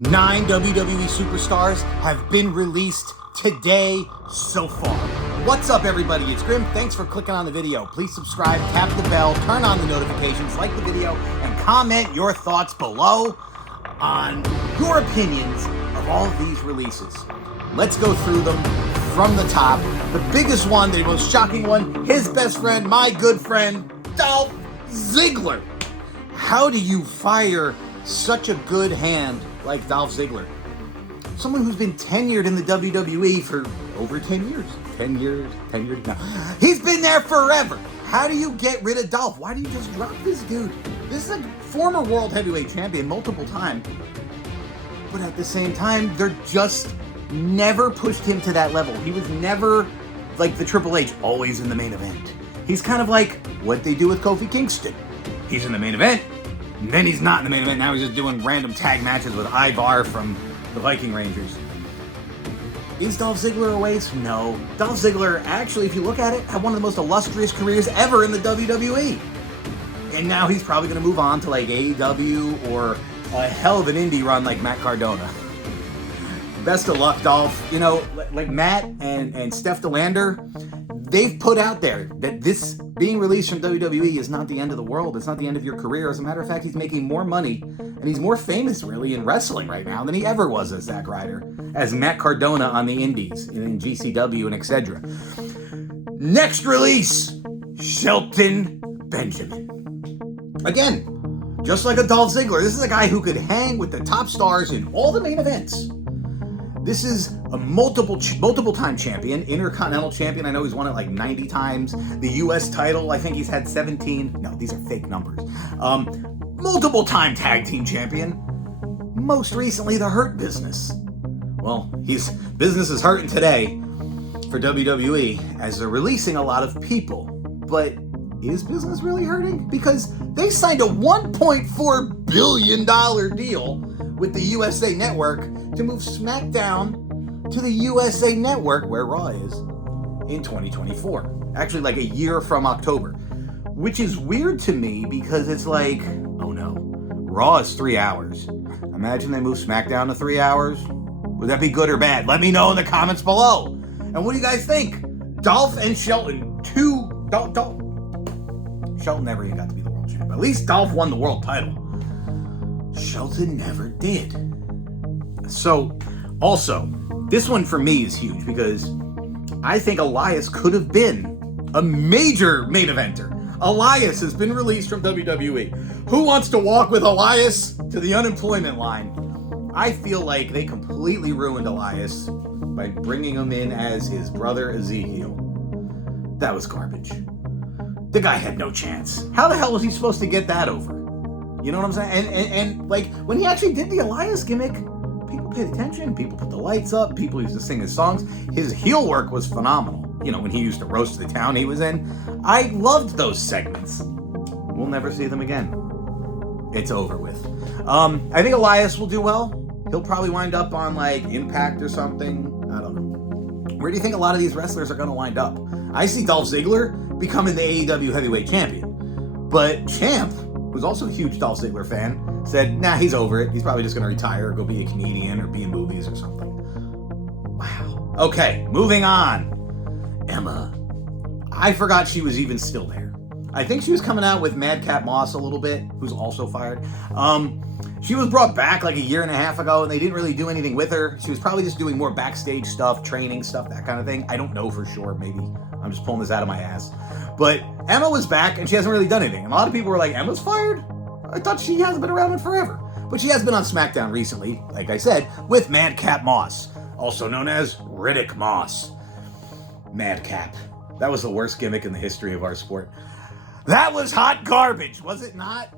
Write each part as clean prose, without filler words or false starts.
9 WWE superstars have been released today so far. What's up, everybody? It's Grim. Thanks for clicking on the video. Please subscribe, tap the bell, turn on the notifications, like the video, and comment your thoughts below on your opinions of all of these releases. Let's go through them from the top. The biggest one, the most shocking one, his best friend, my good friend, Dolph Ziggler. How do you fire such a good hand like Dolph Ziggler? Someone who's been tenured in the WWE for over 10 years. 10 years now. He's been there forever. How do you get rid of Dolph? Why do you just drop this dude? This is a former world heavyweight champion multiple times. But at the same time, they're just never pushed him to that level. He was never like the Triple H, always in the main event. He's kind of like what they do with Kofi Kingston. He's in the main event, and then he's not in the main event. Now he's just doing random tag matches with Ivar from the Viking Rangers. Is Dolph Ziggler a waste? No. Dolph Ziggler, actually, if you look at it, had one of the most illustrious careers ever in the WWE. And now he's probably going to move on to like AEW or a hell of an indie run like Matt Cardona. Best of luck, Dolph. You know, like Matt and Steph DeLander, they've put out there that this being released from WWE is not the end of the world. It's not the end of your career. As a matter of fact, he's making more money and he's more famous, really, in wrestling right now than he ever was as Zack Ryder, as Matt Cardona on the Indies, in GCW and etc. Next release, Shelton Benjamin. Again, just like a Dolph Ziggler, this is a guy who could hang with the top stars in all the main events. This is a multiple-time champion, Intercontinental champion. I know he's won it like 90 times. The U.S. title, I think he's had 17. No, these are fake numbers. Multiple-time tag team champion. Most recently, the Hurt Business. Well, business is hurting today for WWE as they're releasing a lot of people. But is business really hurting? Because they signed a $1.4 billion deal with the USA Network to move SmackDown to the USA Network, where Raw is, in 2024. Actually, like a year from October. Which is weird to me because it's like, oh no, Raw is 3 hours. Imagine they move SmackDown to 3 hours. Would that be good or bad? Let me know in the comments below. And what do you guys think? Dolph and Shelton, Shelton never even got to be the world champion. At least Dolph won the world title. Shelton never did. So, also, this one for me is huge because I think Elias could have been a major main eventer. Elias has been released from WWE. Who wants to walk with Elias to the unemployment line? I feel like they completely ruined Elias by bringing him in as his brother Ezekiel. That was garbage. The guy had no chance. How the hell was he supposed to get that over? You know what I'm saying? And like, when he actually did the Elias gimmick, people paid attention. People put the lights up. People used to sing his songs. His heel work was phenomenal. You know, when he used to roast the town he was in. I loved those segments. We'll never see them again. It's over with. I think Elias will do well. He'll probably wind up on, like, Impact or something. I don't know. Where do you think a lot of these wrestlers are going to wind up? I see Dolph Ziggler becoming the AEW heavyweight champion. But Champ, who's also a huge Dolph Ziggler fan, said, nah, he's over it. He's probably just going to retire or go be a comedian or be in movies or something. Wow. Okay, moving on. Emma. I forgot she was even still there. I think she was coming out with Madcap Moss a little bit, who's also fired. She was brought back like a year and a half ago, and they didn't really do anything with her. She was probably just doing more backstage stuff, training stuff, that kind of thing. I don't know for sure. Maybe I'm just pulling this out of my ass. But Emma was back, and she hasn't really done anything. And a lot of people were like, Emma's fired? I thought she hasn't been around in forever. But she has been on SmackDown recently, like I said, with Madcap Moss, also known as Riddick Moss. Madcap. That was the worst gimmick in the history of our sport. That was hot garbage, was it not?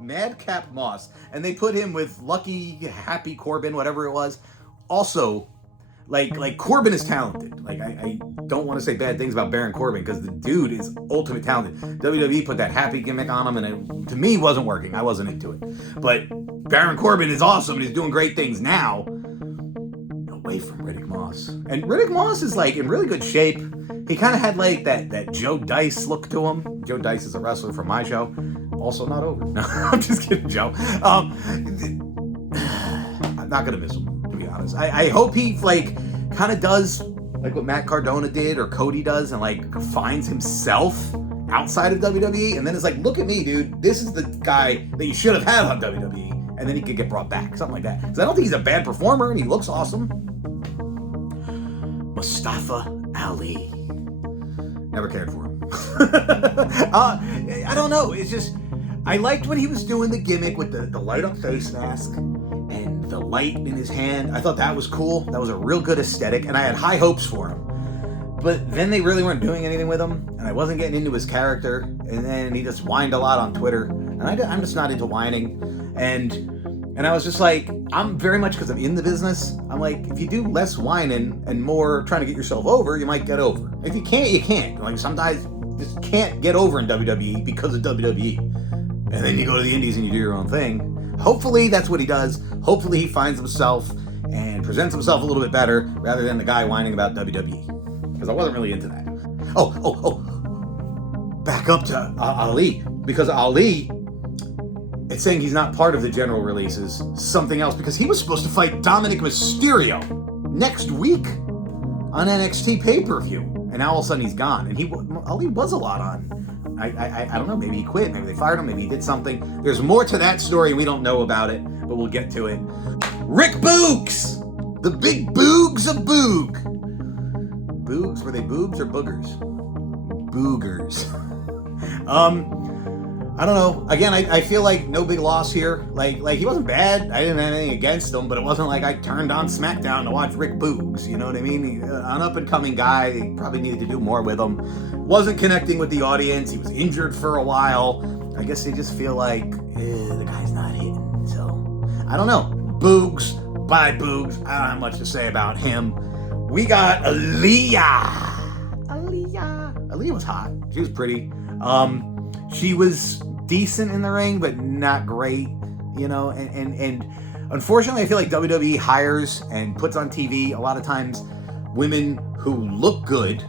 Madcap Moss. And they put him with Lucky, Happy Corbin, whatever it was. Also, like Corbin is talented. Like, I don't want to say bad things about Baron Corbin because the dude is ultimate talented. WWE put that happy gimmick on him and it, to me, wasn't working. I wasn't into it. But Baron Corbin is awesome and he's doing great things now. Away from Riddick Moss. And Riddick Moss is like in really good shape. He kind of had like that Joe Dice look to him. Joe Dice is a wrestler from my show. Also not over. No, I'm just kidding, Joe. not gonna miss him, to be honest. I hope he like kind of does like what Matt Cardona did or Cody does and like finds himself outside of WWE and then it's like, look at me, dude. This is the guy that you should have had on WWE. And then he could get brought back, something like that. Because I don't think he's a bad performer and he looks awesome. Mustafa Ali. Never cared for him. I don't know. It's just, I liked when he was doing the gimmick with the light up face mask and the light in his hand. I thought that was cool. That was a real good aesthetic and I had high hopes for him. But then they really weren't doing anything with him and I wasn't getting into his character. And then he just whined a lot on Twitter. And I'm just not into whining. And I was just like, I'm very much, because I'm in the business, I'm like, if you do less whining and more trying to get yourself over, you might get over. If you can't, you can't. Like, sometimes just can't get over in WWE because of WWE. And then you go to the indies and you do your own thing. Hopefully that's what he does. Hopefully he finds himself and presents himself a little bit better rather than the guy whining about WWE. Because I wasn't really into that. Back up to Ali. Because Ali, it's saying he's not part of the general releases, something else, because he was supposed to fight Dominic Mysterio next week on NXT pay-per-view, and now all of a sudden he's gone. And Ali was a lot on. I don't know, maybe he quit, maybe they fired him, maybe he did something. There's more to that story, we don't know about it, but we'll get to it. Rick Boogs! The big Boogs of Boog. Boogs, were they boobs or boogers? Boogers. I don't know. Again, I feel like no big loss here. Like he wasn't bad. I didn't have anything against him, but it wasn't like I turned on SmackDown to watch Rick Boogs. You know what I mean? An up-and-coming guy. They probably needed to do more with him. Wasn't connecting with the audience. He was injured for a while. I guess they just feel like the guy's not hitting. So, I don't know. Boogs. Bye, Boogs. I don't have much to say about him. We got Aliyah. Aliyah was hot. She was pretty. She was decent in the ring, but not great, you know, and unfortunately, I feel like WWE hires and puts on TV a lot of times women who look good,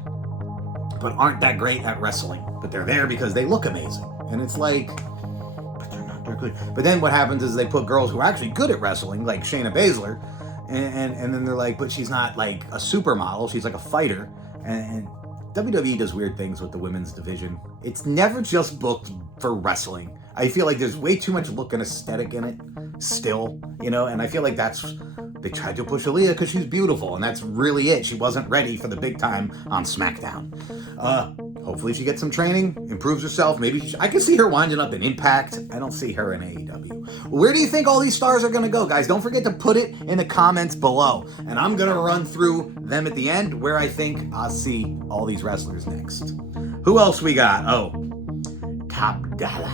but aren't that great at wrestling, but they're there because they look amazing. And it's like, but they're not that good. But then what happens is they put girls who are actually good at wrestling, like Shayna Baszler, and then they're like, but she's not like a supermodel, she's like a fighter, and WWE does weird things with the women's division. It's never just booked for wrestling. I feel like there's way too much look and aesthetic in it still, you know, and I feel like they tried to push Aliyah because she's beautiful, and that's really it. She wasn't ready for the big time on SmackDown. Hopefully she gets some training, improves herself. Maybe I can see her winding up in Impact. I don't see her in AEW. Where do you think all these stars are going to go, guys? Don't forget to put it in the comments below. And I'm going to run through them at the end where I think I'll see all these wrestlers next. Who else we got? Oh, Top Dolla.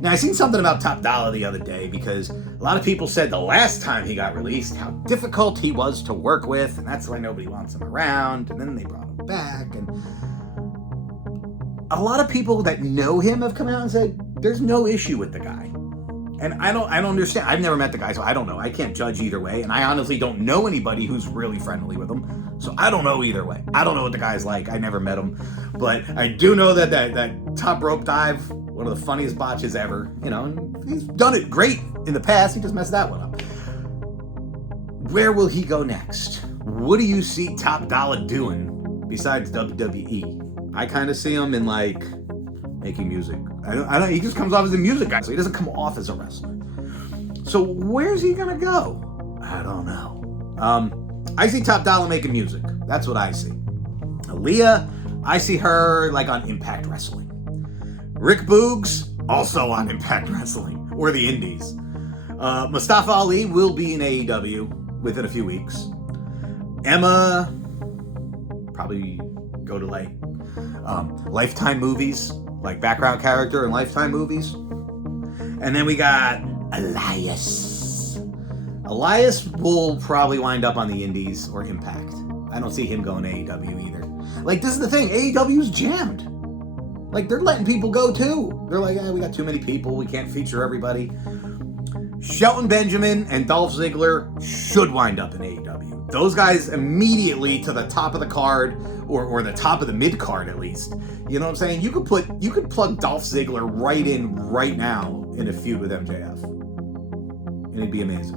Now, I seen something about Top Dolla the other day because a lot of people said the last time he got released how difficult he was to work with, and that's why nobody wants him around, and then they brought him back, and a lot of people that know him have come out and said there's no issue with the guy. And I don't understand. I've never met the guy, so I don't know. I can't judge either way, and I honestly don't know anybody who's really friendly with him, so I don't know either way. I don't know what the guy's like. I never met him, but I do know that top rope dive, one of the funniest botches ever, you know, and he's done it great in the past. He just messed that one up. Where will he go next? What do you see Top Dolla doing besides WWE? I kind of see him in like making music. I don't. He just comes off as a music guy, so he doesn't come off as a wrestler. So where's he gonna go? I don't know. I see Top Dolla making music. That's what I see. Aliyah, I see her like on Impact Wrestling. Rick Boogs, also on Impact Wrestling, or the Indies. Mustafa Ali will be in AEW within a few weeks. Emma, probably go to like Lifetime movies, like background character in Lifetime movies. And then we got Elias. Elias will probably wind up on the Indies or Impact. I don't see him going to AEW either. Like, this is the thing, AEW's jammed. Like, they're letting people go too. They're like, we got too many people, we can't feature everybody. Shelton Benjamin and Dolph Ziggler should wind up in AEW. Those guys immediately to the top of the card, or the top of the mid card at least. You know what I'm saying? You could plug Dolph Ziggler right in right now in a feud with MJF. And it'd be amazing.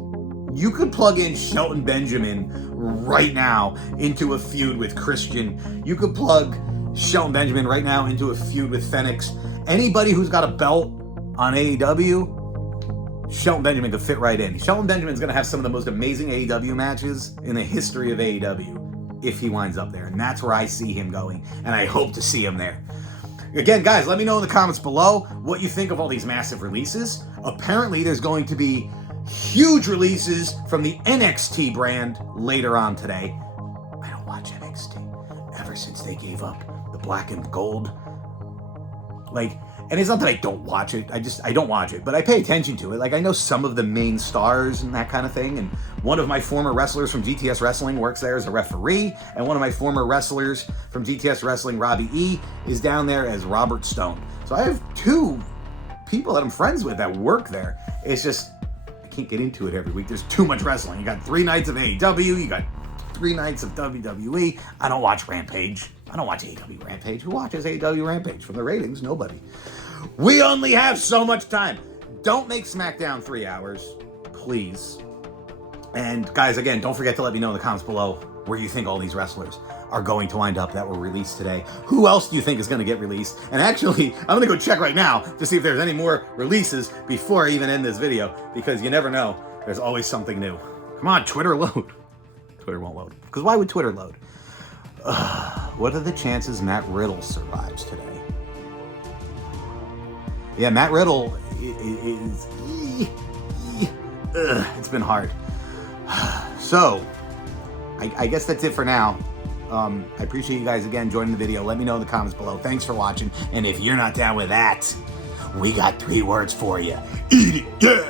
You could plug in Shelton Benjamin right now into a feud with Christian. You could plug Shelton Benjamin right now into a feud with Phoenix. Anybody who's got a belt on AEW, Shelton Benjamin could fit right in. Shelton Benjamin's going to have some of the most amazing AEW matches in the history of AEW if he winds up there. And that's where I see him going. And I hope to see him there. Again, guys, let me know in the comments below what you think of all these massive releases. Apparently, there's going to be huge releases from the NXT brand later on today. I don't watch NXT ever since they gave up the black and gold. And it's not that I don't watch it. I don't watch it, but I pay attention to it. I know some of the main stars and that kind of thing. And one of my former wrestlers from GTS Wrestling works there as a referee. And one of my former wrestlers from GTS Wrestling, Robbie E., is down there as Robert Stone. So I have two people that I'm friends with that work there. It's just, I can't get into it every week. There's too much wrestling. You got 3 nights of AEW. You got 3 nights of WWE. I don't watch Rampage. I don't watch AEW Rampage. Who watches AEW Rampage? From the ratings, nobody. We only have so much time. Don't make SmackDown 3 hours, please. And guys, again, don't forget to let me know in the comments below where you think all these wrestlers are going to wind up that were released today. Who else do you think is going to get released? And actually, I'm going to go check right now to see if there's any more releases before I even end this video, because you never know. There's always something new. Come on, Twitter load. Twitter won't load. Because why would Twitter load? What are the chances Matt Riddle survives today? Yeah, Matt Riddle is it's been hard. So, I guess that's it for now. I appreciate you guys again joining the video. Let me know in the comments below. Thanks for watching. And if you're not down with that, we got 3 words for you. Eat it, yeah!